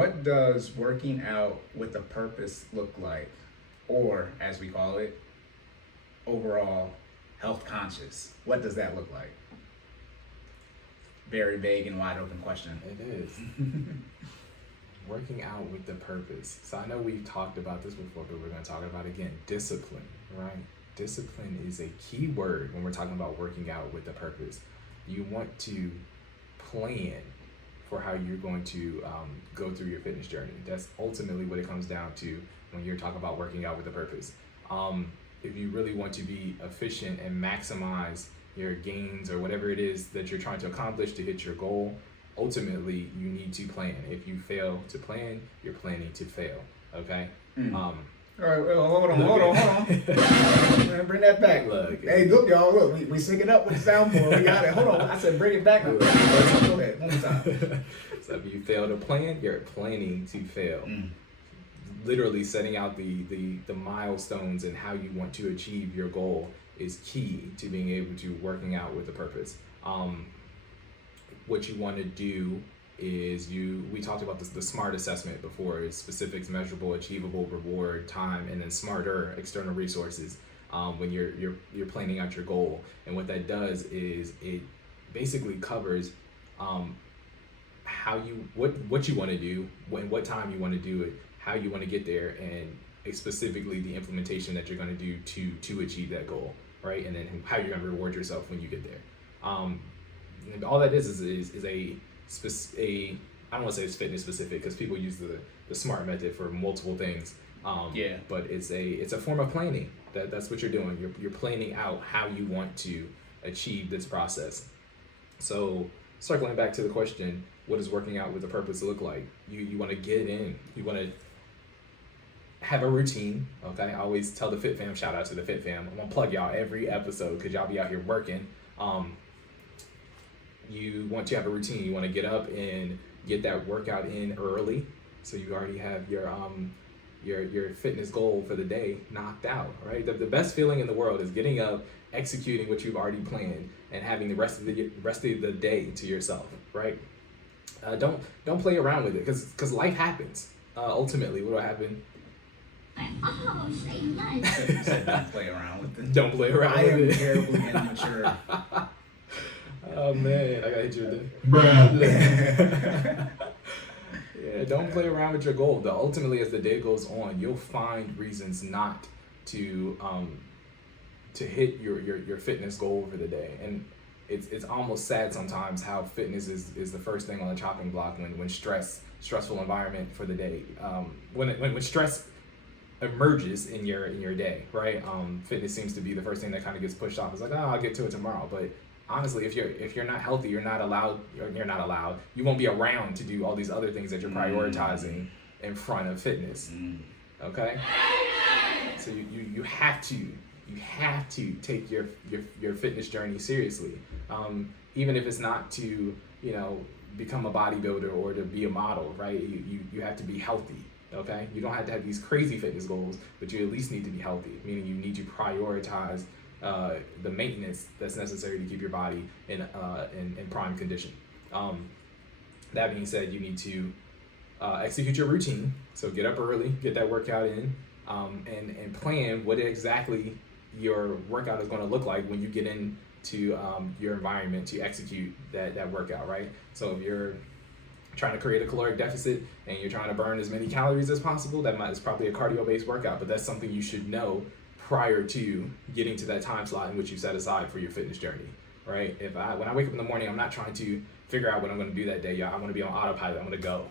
what does working out with a purpose look like? Or, as we call it, overall health conscious. What does that look like? Very vague and wide open question. It is. Working out with the purpose. So I know we've talked about this before, but we're going to talk about it again. Discipline, right? Discipline is a key word when we're talking about working out with the purpose. You want to plan for how you're going to go through your fitness journey. That's ultimately what it comes down to when you're talking about working out with a purpose. If you really want to be efficient and maximize your gains or whatever it is that you're trying to accomplish to hit your goal, ultimately you need to plan. If you fail to plan, you're planning to fail. Okay. All right, well, hold on. Bring that back. Look, hey, look, y'all, look, we sync it up with the soundboard. We got it. Hold on, I said bring it back. Go ahead, one more time. So if you fail to plan, you're planning to fail. Literally setting out the milestones and how you want to achieve your goal is key to being able to working out with a purpose. What you want to do is we talked about the SMART assessment before. It's specifics, measurable, achievable, reward, time, and then smarter external resources when you're planning out your goal. And what that does is it basically covers what you want to do, what time you want to do it, how you want to get there, and specifically the implementation that you're going to do to achieve that goal, right? And then how you're going to reward yourself when you get there. And all that is a I don't want to say it's fitness specific because people use the SMART method for multiple things. But it's a form of planning. That's what you're doing. You're planning out how you want to achieve this process. So circling back to the question, what does working out with a purpose look like? You want to get in. You want to have a routine. Okay, I always tell the Fit Fam, shout out to the Fit Fam. I'm gonna plug y'all every episode because y'all be out here working. You want to have a routine. You want to get up and get that workout in early, so you already have your fitness goal for the day knocked out. Right. The best feeling in the world is getting up, executing what you've already planned, and having the rest of the day to yourself. Right. Don't play around with it because life happens. Ultimately, what will happen? Say nice. You said don't play around with it. Don't play around with it. I am terribly immature. Oh man, I gotta hit you with it. Yeah, don't play around with your goal. Though ultimately, as the day goes on, you'll find reasons not to hit your fitness goal for the day. And it's almost sad sometimes how fitness is the first thing on the chopping block when stressful environment for the day. When stress emerges in your day, right? Fitness seems to be the first thing that kind of gets pushed off. It's like, I'll get to it tomorrow. But honestly, if you're not healthy, you're not allowed. You won't be around to do all these other things that you're prioritizing in front of fitness. Okay. So you have to take your fitness journey seriously, even if it's not to become a bodybuilder or to be a model, right? You have to be healthy. Okay, you don't have to have these crazy fitness goals, but you at least need to be healthy. Meaning you need to prioritize the maintenance that's necessary to keep your body in prime condition. That being said, you need to execute your routine. So get up early, get that workout in, and plan what exactly your workout is going to look like when you get into your environment to execute that workout, right? So if you're trying to create a caloric deficit and you're trying to burn as many calories as possible, it's probably a cardio-based workout, but that's something you should know prior to getting to that time slot in which you set aside for your fitness journey, right? When I wake up in the morning, I'm not trying to figure out what I'm going to do that day. Yeah, I'm going to be on autopilot. I'm going to go.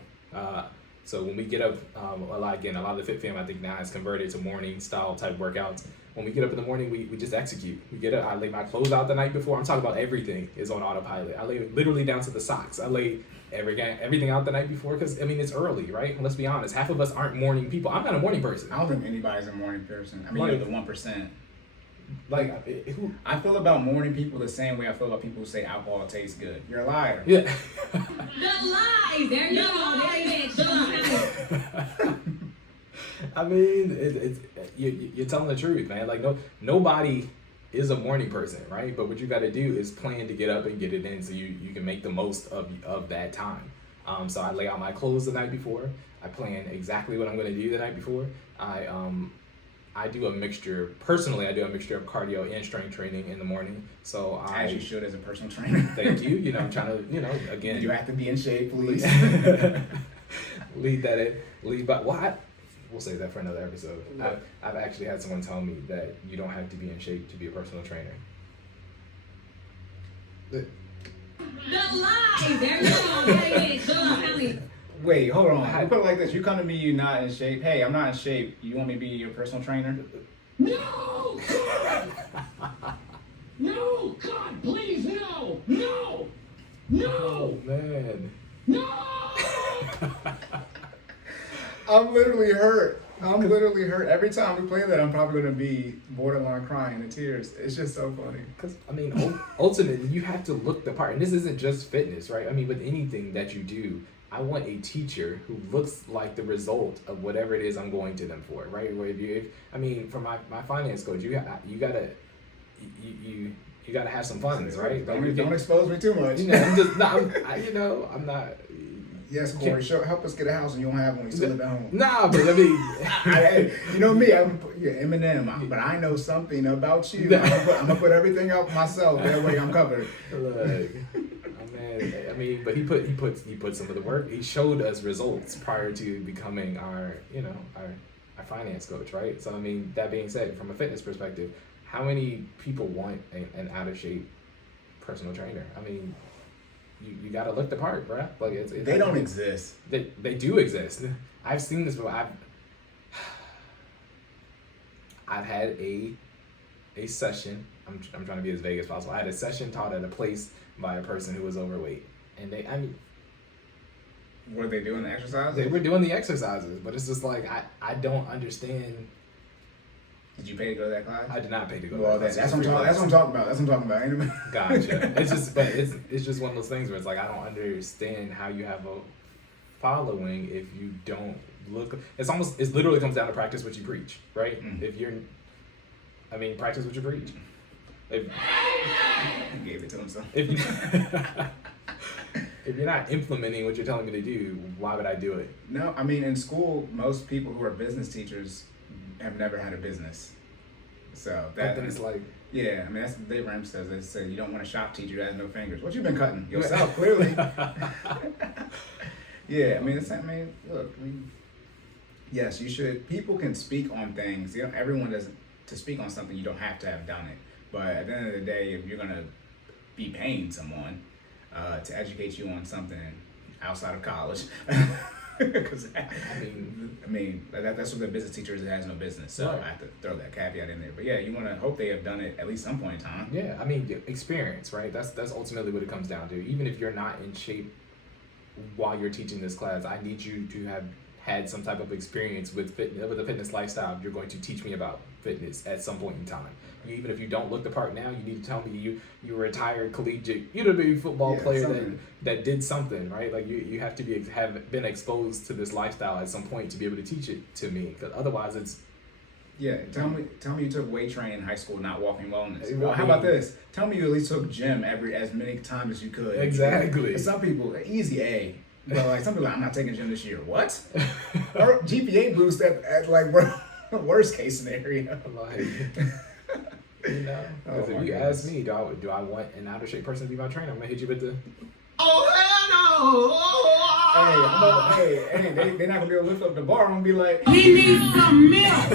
So when we get up, a lot of the Fit Fam I think now has converted to morning style type workouts. When we get up in the morning, we just execute. We get up, I lay my clothes out the night before. I'm talking about everything is on autopilot. I lay literally down to the socks. I lay everything out the night before because, it's early, right? Let's be honest. Half of us aren't morning people. I'm not a morning person. I don't think anybody's a morning person. You're the 1%. I feel about morning people the same way I feel about people who say alcohol tastes good. You're a liar. Yeah. The lie. There you go. You're telling the truth, man. Like nobody is a morning person, right? But what you got to do is plan to get up and get it in so you can make the most of that time. So I lay out my clothes the night before. I plan exactly what I'm going to do the night before. I do a mixture. Personally, I do a mixture of cardio and strength training in the morning. So as you should as a personal trainer. Thank you. You know, I'm trying to, again. You have to be in shape, please. Lead by we'll save that for another episode. Yeah. I've actually had someone tell me that you don't have to be in shape to be a personal trainer. The lies. There you go. There it is. Wait, hold on. I put it like this. You come to me, you're not in shape. Hey, I'm not in shape. You want me to be your personal trainer? No! No! God, please, no! No! No! Oh, man. No! I'm literally hurt. Every time we play that, I'm probably going to be borderline crying in tears. It's just so funny. Because, ultimately, you have to look the part. And this isn't just fitness, right? I mean, with anything that you do, I want a teacher who looks like the result of whatever it is I'm going to them for, right? For my finance coach, you gotta have some funds, right? Don't expose me too much. I'm not. Yes, Cory, help us get a house and you don't have one. You still live at home. Nah, but you know me, you're Eminem, but I know something about you. I'm gonna put everything out myself. That way I'm covered. But he put some of the work. He showed us results prior to becoming our finance coach, right? So that being said, from a fitness perspective, how many people want an out of shape personal trainer? You gotta look the part, bruh. Like they don't exist. They do exist. I've seen this before. I've had a session. I'm trying to be as vague as possible. I had a session taught at a place by a person who was overweight, and were they doing the exercises? They were doing the exercises, but it's just like I don't understand. Did you pay to go to that class? I did not pay to go. Well, to that class. That's what I'm talking about. Ain't it? Gotcha. It's just one of those things where it's like I don't understand how you have a following if you don't look. It literally comes down to practice what you preach, right? Mm-hmm. Practice what you preach. He gave it to himself. If you're not implementing what you're telling me to do, why would I do it? No, in school, most people who are business teachers have never had a business. So that it's like, yeah, that's what Dave Ramsey says. They say you don't want a shop teacher that has no fingers. What you been cutting yourself? Clearly. Yeah, look, yes, you should. People can speak on things. Everyone doesn't. To speak on something, you don't have to have done it. But at the end of the day, if you're gonna be paying someone to educate you on something outside of college. Because that's what the business teacher is. It has no business, so right. I have to throw that caveat in there. But yeah, you want to hope they have done it at least some point in time. Yeah, experience, right? That's ultimately what it comes down to. Even if you're not in shape while you're teaching this class, I need you to have had some type of experience with a fitness lifestyle. You're going to teach me about fitness at some point in time. Even if you don't look the part now, you need to tell me you were a retired collegiate football player that did something, right? Like you have to have been exposed to this lifestyle at some point to be able to teach it to me. Because otherwise, it's tell me you took weight training in high school, not walking wellness. Well, how about this? Tell me you at least took gym as many times as you could. Exactly. Some people, easy A. But some people, I'm not taking gym this year. What? Or GPA boost at worst case scenario. If you ask me, do I want an out of shape person to be my trainer? I'm gonna hit you with the. Hey, they're not gonna be able to lift up the bar. I'm gonna be like, he needs some milk.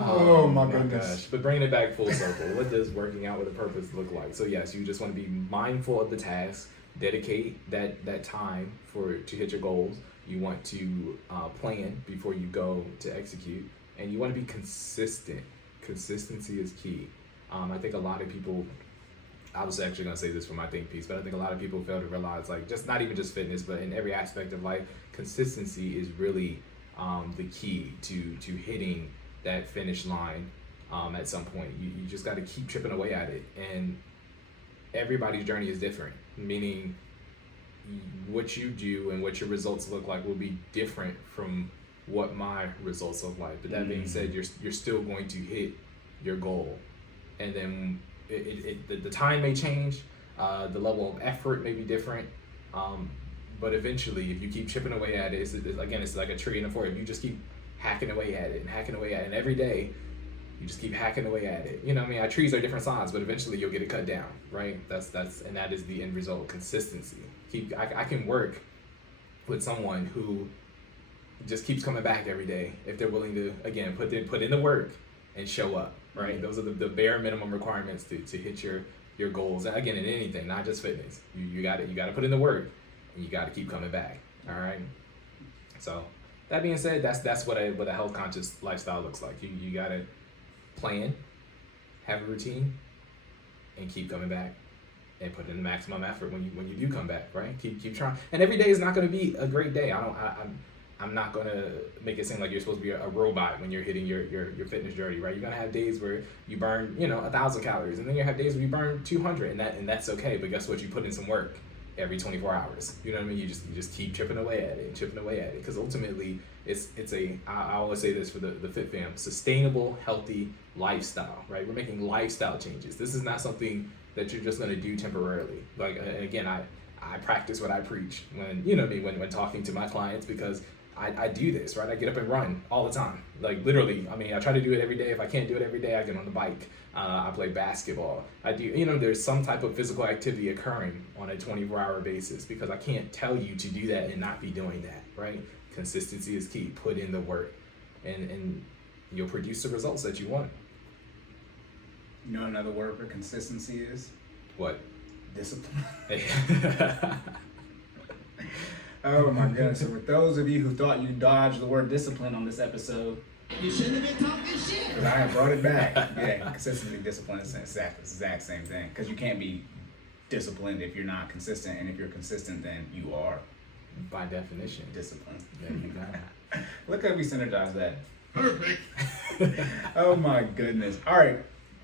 Oh my goodness. But bringing it back full circle, what does working out with a purpose look like? So yes, you just want to be mindful of the task, dedicate that time to hit your goals. You want to plan before you go to execute, and you want to be consistent. Consistency is key. I think a lot of people, I was actually going to say this for my think piece, but I think a lot of people fail to realize, not even just fitness, but in every aspect of life, consistency is really the key to hitting that finish line at some point. You just got to keep chipping away at it, and everybody's journey is different, meaning what you do and what your results look like will be different from what my results look like. But that being said, you're still going to hit your goal, and then the time may change, The level of effort may be different. But eventually, if you keep chipping away at it, it's like a tree in a forest. If you just keep hacking away at it and hacking away at it, and every day you just keep hacking away at it. You know what I mean? Trees are different size, but eventually you'll get it cut down, right? And that is the end result. Consistency. I can work with someone who just keeps coming back every day if they're willing to, again, put in the work and show up, right? Those are the bare minimum requirements to hit your goals. And again, in anything, not just fitness. You got to put in the work, and you got to keep coming back. All right. So that being said, that's what a health conscious lifestyle looks like. You got to plan, have a routine, and keep coming back, and put in the maximum effort when you do come back. Right. Keep trying. And every day is not going to be a great day. I'm not gonna make it seem like you're supposed to be a robot when you're hitting your fitness journey, right? You're gonna have days where you burn, 1,000 calories, and then you have days where you burn 200, and that's okay. But guess what? You put in some work every 24 hours. You know what I mean? You just keep chipping away at it, because ultimately I always say this for the Fit Fam: sustainable, healthy lifestyle, right? We're making lifestyle changes. This is not something that you're just gonna do temporarily. Like, again, I practice what I preach when when talking to my clients, because I do this, right? I get up and run all the time. Like, literally, I try to do it every day. If I can't do it every day, I get on the bike. I play basketball. I do, there's some type of physical activity occurring on a 24-hour basis, because I can't tell you to do that and not be doing that, right? Consistency is key. Put in the work, and you'll produce the results that you want. You know another word for consistency is? What? Discipline. Oh my goodness. So for those of you who thought you dodged the word discipline on this episode, You shouldn't have been talking shit. because I have brought it back. Yeah, consistency, discipline is the exact same thing. Because you can't be disciplined if you're not consistent, and if you're consistent, then you are, by definition, disciplined. There you go. Look how we synergize that. Perfect. Oh my goodness. All right.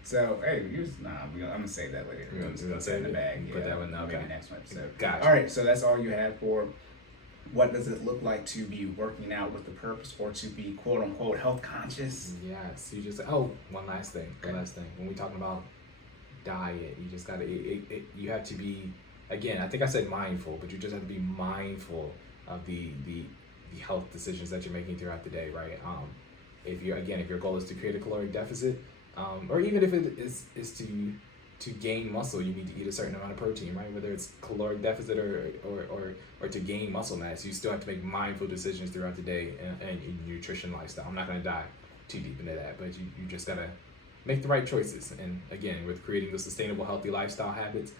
So, hey, I'm gonna save that later. We're gonna Put that save in the it? bag. Put Yeah, that one, okay. maybe next episode. Gotcha. All right. So that's all you had for what does it look like to be working out with a purpose, or to be quote unquote health conscious? Yes. One last thing. When we talking about diet, you just gotta you have to be, again, I think I said mindful, but you just have to be mindful of the health decisions that you're making throughout the day, right? If your goal is to create a caloric deficit, or even if it is to gain muscle, you need to eat a certain amount of protein, right? Whether it's caloric deficit or to gain muscle mass, you still have to make mindful decisions throughout the day and in nutrition lifestyle. I'm not gonna dive too deep into that, but you just gotta make the right choices. And again, with creating the sustainable, healthy lifestyle habits,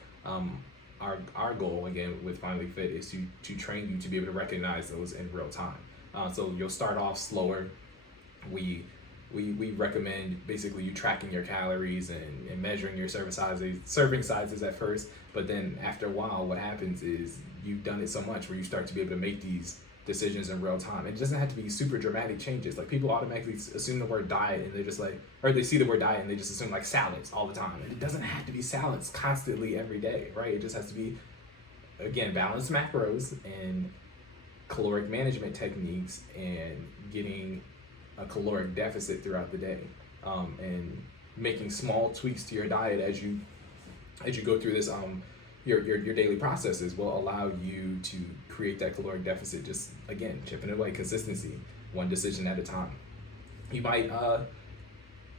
our goal, again, with FinallyFit is to train you to be able to recognize those in real time. So you'll start off slower. We recommend basically you tracking your calories and measuring your serving sizes at first, but then after a while, what happens is you've done it so much where you start to be able to make these decisions in real time. It doesn't have to be super dramatic changes. Like, people automatically assume the word diet, and they're just like, or they see the word diet and they just assume like salads all the time. And it doesn't have to be salads constantly every day, right? It just has to be, again, balanced macros and caloric management techniques, and getting a caloric deficit throughout the day, and making small tweaks to your diet as you go through this. Your daily processes will allow you to create that caloric deficit. Just, again, chipping away, consistency, one decision at a time. You might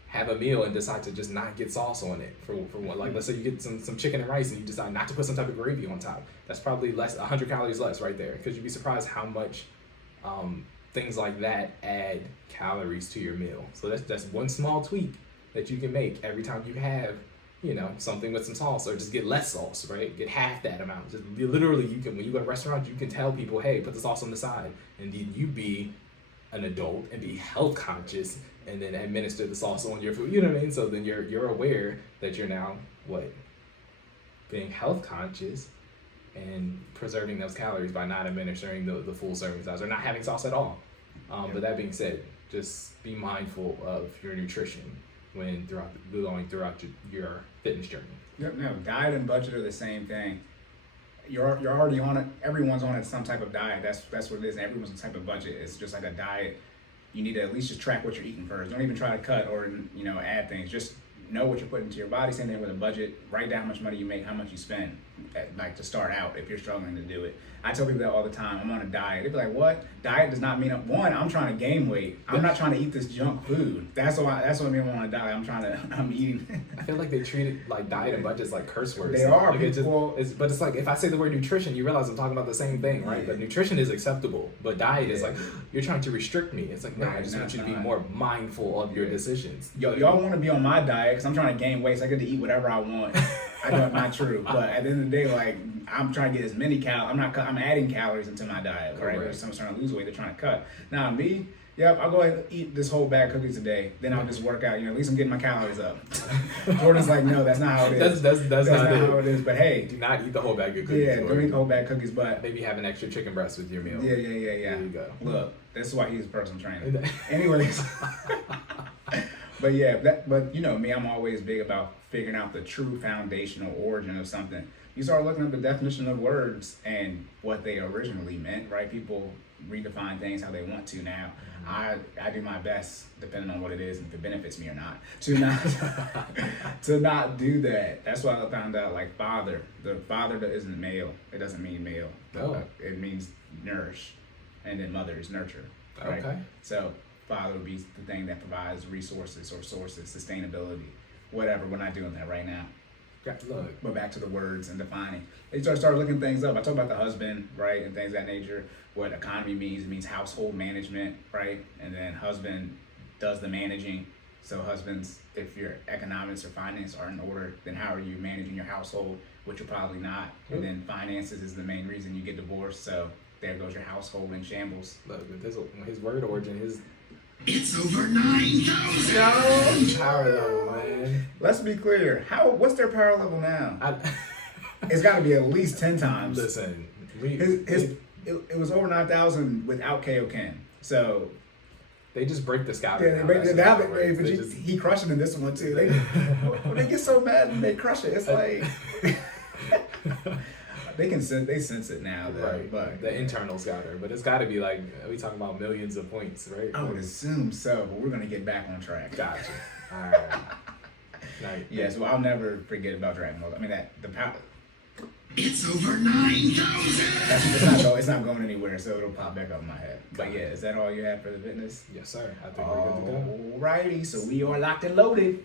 have a meal and decide to just not get sauce on it for what, like, let's say you get some chicken and rice and you decide not to put some type of gravy on top. That's probably 100 calories less right there, because you'd be surprised how much things like that add calories to your meal. So that's one small tweak that you can make every time you have, something with some sauce, or just get less sauce, right? Get half that amount. Just literally, you can, when you go to restaurants, you can tell people, hey, put the sauce on the side, and then you be an adult and be health conscious, and then administer the sauce on your food. You know what I mean? So then you're aware that you're now being health conscious and preserving those calories by not administering the full serving size, or not having sauce at all. But that being said, just be mindful of your nutrition when going throughout your fitness journey. Yep. No, diet and budget are the same thing. You're already on it. Everyone's on it, some type of diet. That's what it is. Everyone's on some type of budget. It's just like a diet. You need to at least just track what you're eating first. Don't even try to cut or add things. Just know what you're putting into your body. Same thing with a budget. Write down how much money you make, how much you spend, like to start out if you're struggling to do it. I tell people that all the time. I'm on a diet. They be like, "What? Diet does not mean I'm trying to gain weight. I'm not trying to eat this junk food. That's what I mean. I'm on a diet. I'm eating." I feel like they treat it like diet and budgets like curse words. They are. Like but it's like if I say the word nutrition, you realize I'm talking about the same thing, right? Yeah. But nutrition is acceptable, but diet is like you're trying to restrict me. It's like no, Right, I just want you to be not. more mindful of your decisions. Y'all want to be on my diet because I'm trying to gain weight, so I get to eat whatever I want. I know it's not true, but at the end of the day, like I'm trying to get as many calories. I'm adding calories into my diet, right? If someone's trying to lose weight, they're trying to cut. Now me, yep, I'll go ahead and eat this whole bag of cookies a day. Then I'll just work out. At least I'm getting my calories up. Jordan's like, no, that's not how it is. That's not how it is. But hey, do not eat the whole bag of cookies. Yeah, don't eat the whole bag of cookies, but maybe have an extra chicken breast with your meal. Yeah. There you go. Look, that's why he's a personal trainer. Anyways. But yeah, but you know me, I'm always big about figuring out the true foundational origin of something. You start looking up the definition of words and what they originally meant, right? People redefine things how they want to now. I do my best, depending on what it is and if it benefits me or not, to not do that. That's why I found out, like father. The father isn't male. It doesn't mean male. Oh. It means nourish, and then mother is nurture. Right? Okay. So father would be the thing that provides resources or sources, sustainability, whatever. We're not doing that right now. Look. But back to the words and defining. They start looking things up. I talk about the husband, right, and things of that nature. What economy means, it means household management, right? And then husband does the managing. So husbands, if your economics or finance are in order, then how are you managing your household, which you're probably not. And then finances is the main reason you get divorced. So there goes your household in shambles. Look, his word origin, It's over 9,000! Power level, man. Let's be clear. What's their power level now? It's got to be at least 10 times. Listen, it was over 9,000 without Kaioken. So they just break the sky. He crushed it in this one too. They get so mad when they crush it. It's like they sense it now, though. Right. But the internals got her. But it's got to be like we talking about millions of points, right? I would assume so, but we're gonna get back on track. Gotcha. All right. Yeah, so I'll never forget about Dragon Ball. I mean the power. It's over 9,000! It's not going anywhere, so it'll pop back up in my head. But yeah, is that all you have for the fitness? Yes, sir. I think we're good to go. Alrighty, so we are locked and loaded.